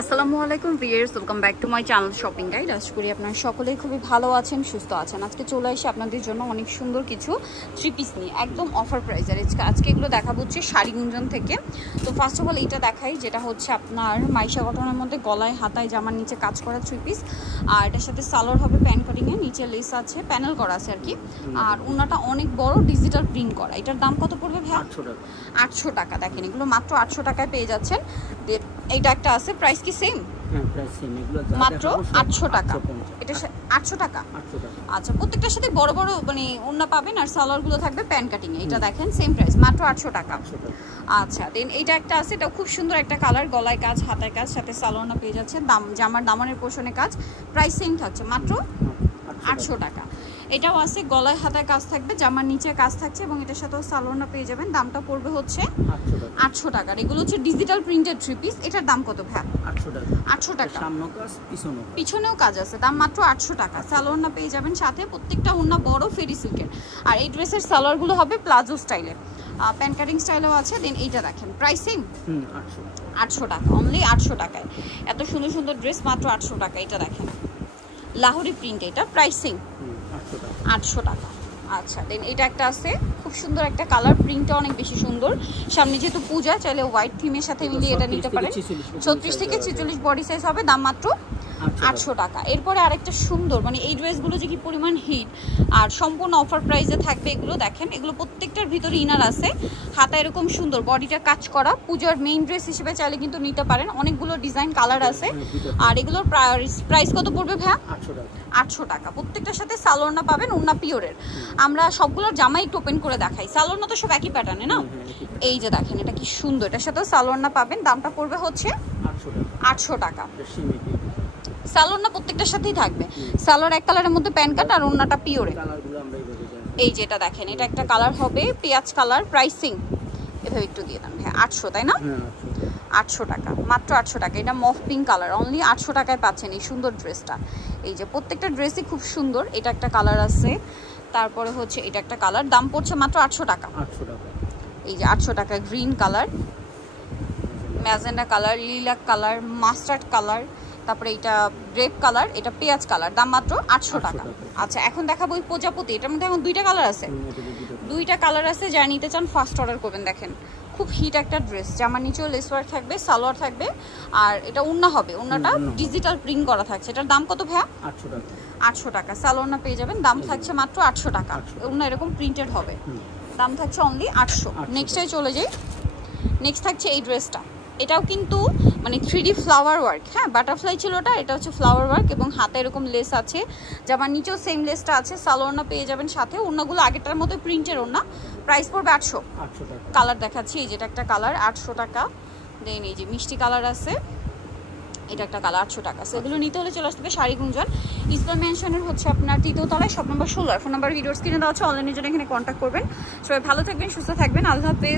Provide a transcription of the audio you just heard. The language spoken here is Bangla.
আসসালামু আলাইকুম viewers, welcome back to my channel shopping guide. আশা করি আপনারা সকলেই খুবই ভালো আছেন, সুস্থ আছেন। আজকে চলে আসি আপনাদের জন্য অনেক সুন্দর কিছু থ্রি পিস নিয়ে, একদম অফার প্রাইসের। আজকে এগুলো দেখাবো হচ্ছে শাড়িগুঞ্জন থেকে। তো ফার্স্ট অফ অল এইটা দেখাই, যেটা হচ্ছে আপনার মাইশা কটনের মধ্যে গলায় হাতায় জামার নিচে কাজ করা থ্রি পিস। আর এটার সাথে সালোয়ার হবে প্যান্ট কাটিংয়ে, নিচে লেস আছে, প্যানেল করা আছে আর কি। আর ওনাটা অনেক বড় ডিজিটাল প্রিন্ট করা। এটার দাম কত পড়বে ভাই? 800 টাকা। দেখেন এগুলো মাত্র 800 টাকায় পেয়ে যাচ্ছেন। এইটা একটা আছে, প্রাইস কি সেম? মাত্র 800 টাকা। এটা 800 টাকা। আচ্ছা, প্রত্যেকটার সাথে বড় বড় মানে ওন্না পাবেন, আর সালোয়ার গুলো থাকবে প্যান্ট কাটিং এ। এটা দেখেন সেম প্রাইস, মাত্র 800 টাকা। আচ্ছা, দেন এইটা একটা আছে, এটা খুব সুন্দর একটা কালার, গলায় কাজ, হাতায় কাজ, সাথে সালোয়ারটা পেয়ে যাচ্ছে। জামার দামানের পোর্শনে কাজ, প্রাইস সেম থাকছে, মাত্র 800 টাকা। এটাও আছে, গলায় হাতায় কাজ থাকবে, জামার নিচে কাজ থাকছে, এবং এটার সাথেও সালোয়ারটা পেয়ে যাবেন। দামটা পড়বে হচ্ছে 800 টাকা। এগুলো হচ্ছে ডিজিটাল প্রিন্টেড থ্রি পিস। এটার দাম কত ভাই? 800 টাকা। পিছনেও কাজ আছে, দাম মাত্র 800 টাকা। সালোয়ারটা পেয়ে যাবেন সাথে, প্রত্যেকটা ওন্না বড় ফেরি সিল্কের। আর এই ড্রেসের সালোয়ারগুলো হবে প্লাজো স্টাইলের, প্যান্ট কাটিং স্টাইলেও আছে। দেন এইটা দেখেন, প্রাইস সেম 800 টাকা, অনলি 800 টাকায়। এত সুন্দর সুন্দর ড্রেস মাত্র 800 টাকা। এটা দেখেন লাহোরি প্রিন্ট, এটা প্রাইস সেম 800 টাকা। আচ্ছা, দেন এটা একটা আছে, খুব সুন্দর একটা কালার, প্রিন্টটা অনেক বেশি সুন্দর। সামনে যেহেতু পূজা, চাইলে হোয়াইট থিমের সাথে মিলিয়ে এটা নিতে পারেন। 36 থেকে 46 বডি সাইজ হবে, দাম মাত্র 800 টাকা। এরপরে আরেকটা সুন্দর, মানে এই ড্রেসগুলো যে কি পরিমাণ হিট, আর সম্পূর্ণ অফার প্রাইসে থাকবে এগুলো। দেখেন এগুলো প্রত্যেকটার ভিতরে ইনার আছে, হাতা এরকম সুন্দর বডিটা কাজ করা। পূজার মেইন ড্রেস হিসেবে চাইলে কিন্তু নিতে পারেন। অনেকগুলো ডিজাইন কালার আছে। আর এগুলোর প্রাইস কত পড়বে ভাইয়া? 800 টাকা। প্রত্যেকটার সাথে সালোয়ারটা পাবেন, ওন্না পিওরের। আমরা সবগুলোর জামা একটু ওপেন করে দেখাই। সালোয়ারটা তো সব একই প্যাটার্নে না? এই যে দেখেন, এটা কি সুন্দর, এটার সাথে সালোয়ারটা পাবেন। দামটা পড়বে হচ্ছে 800 টাকা। সালোয়ারটা প্রত্যেকটার সাথেই থাকবে। সালোয়ার এক কালারের মধ্যে প্যান্ট কাট, আর ওন্নাটা পিওরে। এই যে এটা দেখেন, এটা একটা কালার হবে পেঁয়াজ কালার, প্রাইসিং এভাবে একটু দিয়ে দেন ভাই। 800, তাই না? 800 টাকা, মাত্র 800 টাকা। এটা মফ পিঙ্ক কালার, অনলি 800 টাকায় পাচ্ছেন এই সুন্দর ড্রেসটা। এই যে প্রত্যেকটা ড্রেসই খুব সুন্দর। এটা একটা কালার আছে, তারপরে হচ্ছে এটা একটা কালার, দাম পড়ছে মাত্র 800 টাকা। এই যে 800 টাকা। Green colour, magenta colour, lilac colour, mustard colour, তারপরে এটা গ্রেপ কালার, এটা পেঁয়াজ কালার, দাম মাত্র 800 টাকা। আচ্ছা, এখন দেখাবো ওই প্রজাপতি। এটার মধ্যে এখন দুইটা কালার আছে, দুইটা কালার আছে। যারা নিতে চান ফার্স্ট অর্ডার করবেন। দেখেন খুব হিট একটা ড্রেস, জামার নিচেও লেস ওয়ার্ক থাকবে, সালোয়ার থাকবে, আর এটা ওন্না হবে, ওন্নাটা ডিজিটাল প্রিন্ট করা থাকছে। এটার দাম কত ভাইয়া? 800 টাকা। সালোয়ারটা পেয়ে যাবেন, দাম থাকছে মাত্র 800 টাকা। ওন্না এরকম প্রিন্টেড হবে, দাম থাকছে অনলি 800। নেক্সটে চলে যাই। নেক্সট থাকছে এই ড্রেসটা। এটাও কিন্তু মানে 3D ফ্লাওয়ার ওয়ার্ক, হ্যাঁ বাটারফ্লাই ছিল ওটা, এটা হচ্ছে ফ্লাওয়ার ওয়ার্ক, এবং হাতে এরকম লেস আছে, জামার নিচেও সেম লেসটা আছে। সালোয়ারটা পেয়ে যাবেন সাথে। ওন্নাগুলো আগেরটার মতো প্রিন্টের ওন্না, প্রাইস পড়বে 800 টাকা। কালার দেখাচ্ছি, এই যেটা একটা কালার 800 টাকা। দেন এই যে মিষ্টি কালার আছে, এটা একটা কালার 800 টাকা। সেগুলো নিতে হলে চলে আসতে হবে শাড়িগুঞ্জন, ইসলাম মেনশনের হচ্ছে আপনার 3য় তলায়, শপ নম্বর 16। ফোন নাম্বার ভিডিওর স্ক্রিনে দেওয়া আছে, অনলাইনের জন্য এখানে কন্ট্যাক্ট করবেন। সবাই ভালো থাকবেন, সুস্থ থাকবেন, আল্লাহ হাফেজ।